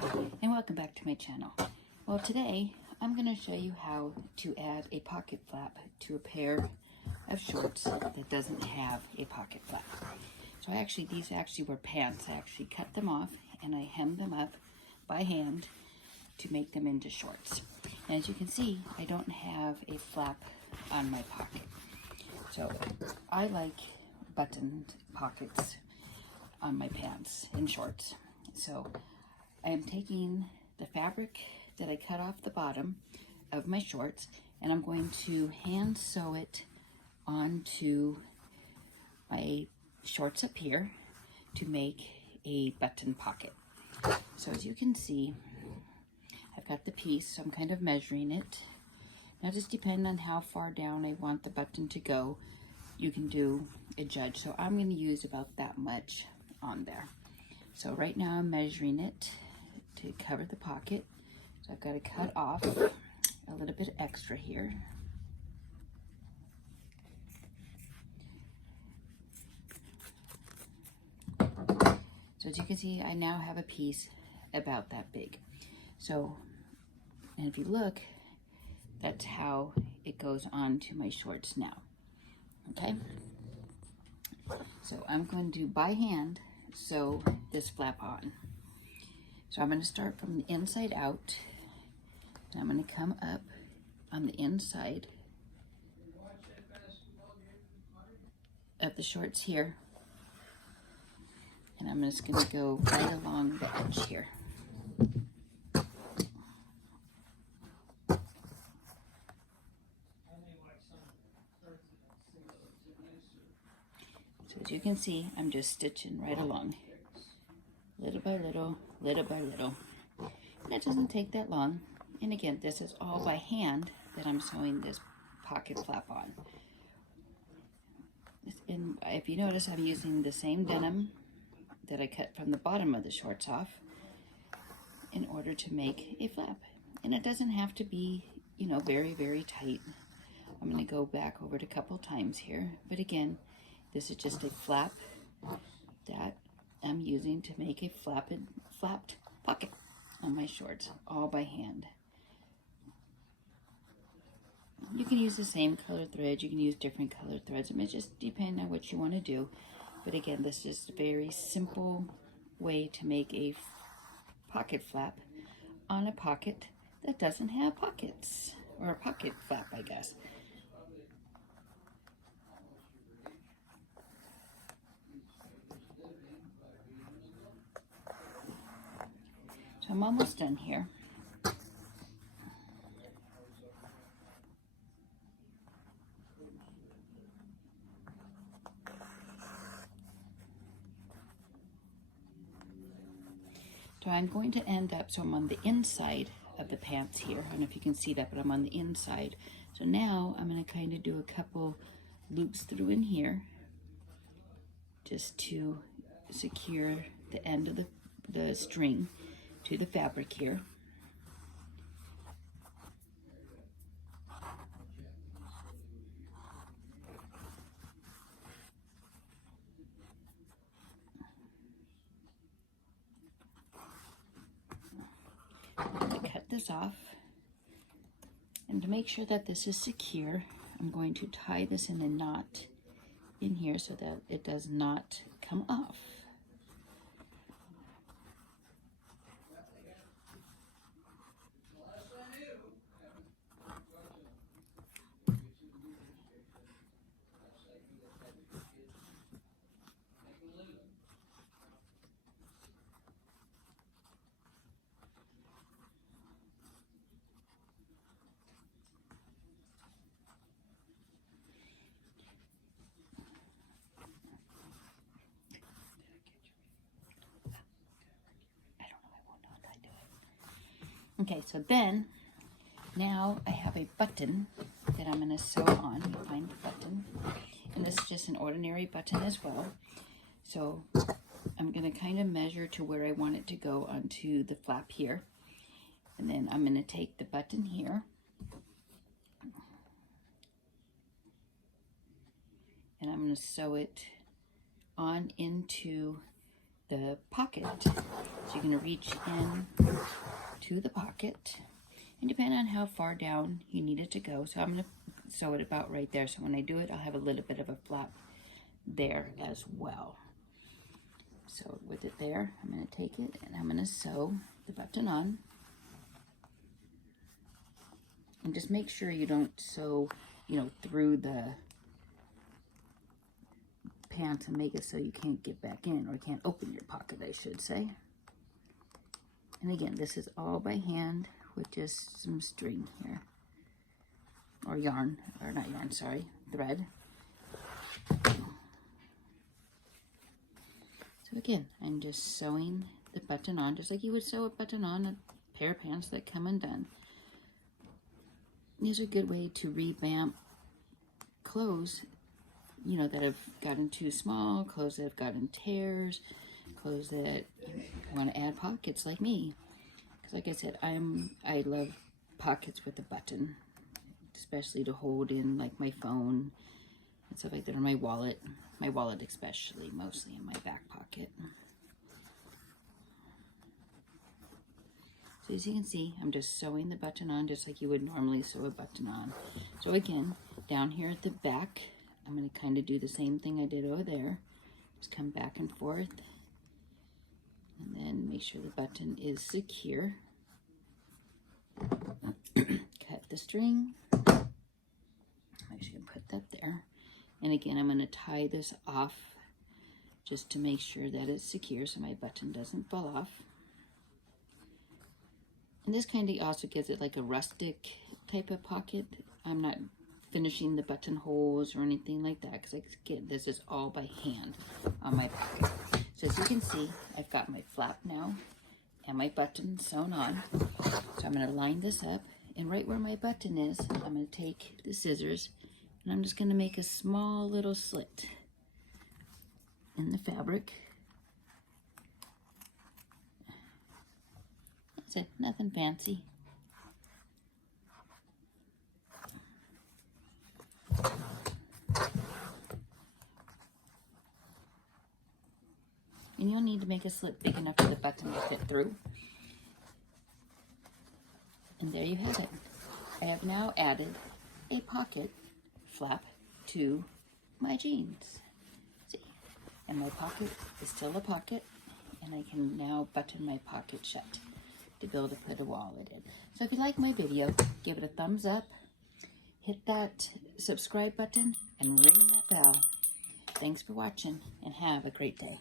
Hi, and welcome back to my channel. Well, today I'm going to show you how to add a pocket flap to a pair of shorts that doesn't have a pocket flap. So these actually were pants. I actually cut them off and I hemmed them up by hand to make them into shorts. And as you can see, I don't have a flap on my pocket. So I like buttoned pockets on my pants and shorts. So I am taking the fabric that I cut off the bottom of my shorts and I'm going to hand sew it onto my shorts up here to make a button pocket. So as you can see, I've got the piece, so I'm kind of measuring it. Now just depending on how far down I want the button to go, you can do a judge. So I'm going to use about that much on there. So right now I'm measuring it to cover the pocket. So I've got to cut off a little bit extra here. So as you can see, I now have a piece about that big. So, and if you look, that's how it goes on to my shorts now. Okay? So I'm going to, by hand, sew this flap on. So I'm going to start from the inside out, and I'm going to come up on the inside of the shorts here, and I'm just going to go right along the edge here. So as you can see, I'm just stitching right along, little by little, little by little. And it doesn't take that long. And again, this is all by hand that I'm sewing this pocket flap on. And if you notice, I'm using the same denim that I cut from the bottom of the shorts off in order to make a flap. And it doesn't have to be, you know, very, very tight. I'm going to go back over it a couple times here. But again, this is just a flap that I'm using to make a flapped pocket on my shorts, all by hand. You can use the same color thread, you can use different color threads. It may just depend on what you want to do. But again, this is a very simple way to make a pocket flap on a pocket that doesn't have pockets, or a pocket flap, I guess. So I'm almost done here. So I'm going to end up, so I'm on the inside of the pants here. I don't know if you can see that, but I'm on the inside. So now I'm going to kind of do a couple loops through in here just to secure the end of the string to the fabric here. I'm going to cut this off, and to make sure that this is secure, I'm going to tie this in a knot in here so that it does not come off. Okay, so then, now I have a button that I'm going to sew on. Let me find the button. And this is just an ordinary button as well. So I'm going to kind of measure to where I want it to go onto the flap here. And then I'm going to take the button here. And I'm going to sew it on into the pocket. So you're going to reach in to the pocket, and depending on how far down you need it to go, so I'm going to sew it about right there. So when I do it, I'll have a little bit of a flap there as well. So with it there, I'm going to take it and I'm going to sew the button on. And just make sure you don't sew, through the pants and make it so you can't get back in, or can't open your pocket, I should say. And again, this is all by hand with just some string here, or yarn, or not yarn, sorry, thread. So again, I'm just sewing the button on, just like you would sew a button on a pair of pants that come undone. These are a good way to revamp clothes, that have gotten too small, clothes that have gotten tears, clothes that want to add pockets like me. Because like I said, I love pockets with a button, especially to hold in like my phone and stuff like that, or my wallet especially, mostly in my back pocket. So as you can see, I'm just sewing the button on just like you would normally sew a button on. So again, down here at the back, I'm going to kind of do the same thing I did over there. Just come back and forth, and then make sure the button is secure. Cut the string. Make sure you put that there. And again, I'm going to tie this off just to make sure that it's secure so my button doesn't fall off. And this kind of also gives it like a rustic type of pocket. I'm not finishing the buttonholes or anything like that, because again, this is all by hand on my pocket. So as you can see, I've got my flap now and my button sewn on. So I'm going to line this up, and right where my button is, I'm going to take the scissors and I'm just going to make a small little slit in the fabric. That's it, nothing fancy. And you'll need to make a slit big enough for the button to fit through. And there you have it. I have now added a pocket flap to my jeans. See? And my pocket is still a pocket, and I can now button my pocket shut to be able to put a wallet in. So if you like my video, give it a thumbs up, hit that subscribe button, and ring that bell. Thanks for watching, and have a great day.